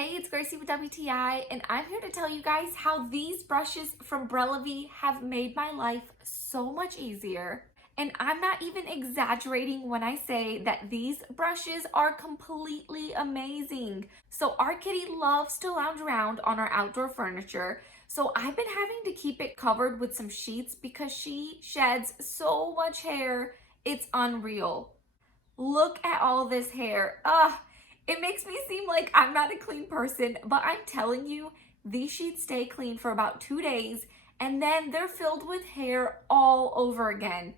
Hey, it's Gracie with WTI, and I'm here to tell you guys how these brushes from Brellavi have made my life so much easier. And I'm not even exaggerating when I say that these brushes are completely amazing. So our kitty loves to lounge around on our outdoor furniture. So I've been having to keep it covered with some sheets because she sheds so much hair. It's unreal. Look at all this hair. Ugh. It makes me seem like I'm not a clean person, but I'm telling you, these sheets stay clean for about 2 days and then they're filled with hair all over again.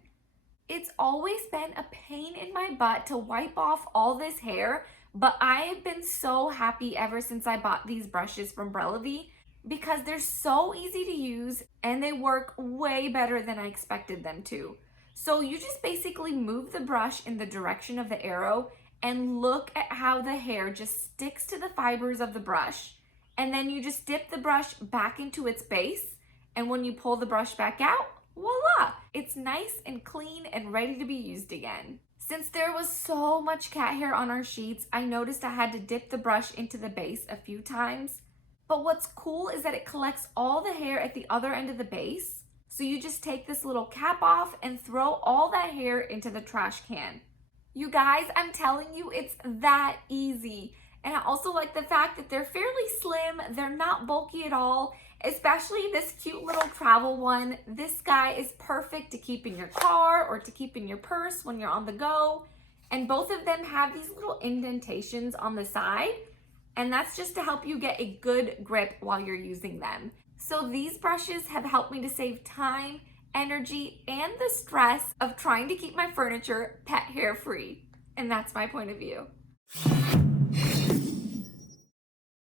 It's always been a pain in my butt to wipe off all this hair, but I have been so happy ever since I bought these brushes from Brellavi because they're so easy to use and they work way better than I expected them to. So you just basically move the brush in the direction of the arrow and look at how the hair just sticks to the fibers of the brush. And then you just dip the brush back into its base. And when you pull the brush back out, voila! It's nice and clean and ready to be used again. Since there was so much cat hair on our sheets, I noticed I had to dip the brush into the base a few times. But what's cool is that it collects all the hair at the other end of the base. So you just take this little cap off and throw all that hair into the trash can. You guys, I'm telling you, it's that easy. And I also like the fact that they're fairly slim. They're not bulky at all, especially this cute little travel one. This guy is perfect to keep in your car or to keep in your purse when you're on the go. And both of them have these little indentations on the side. And that's just to help you get a good grip while you're using them. So these brushes have helped me to save time, energy, and the stress of trying to keep my furniture pet hair free. And that's my point of view.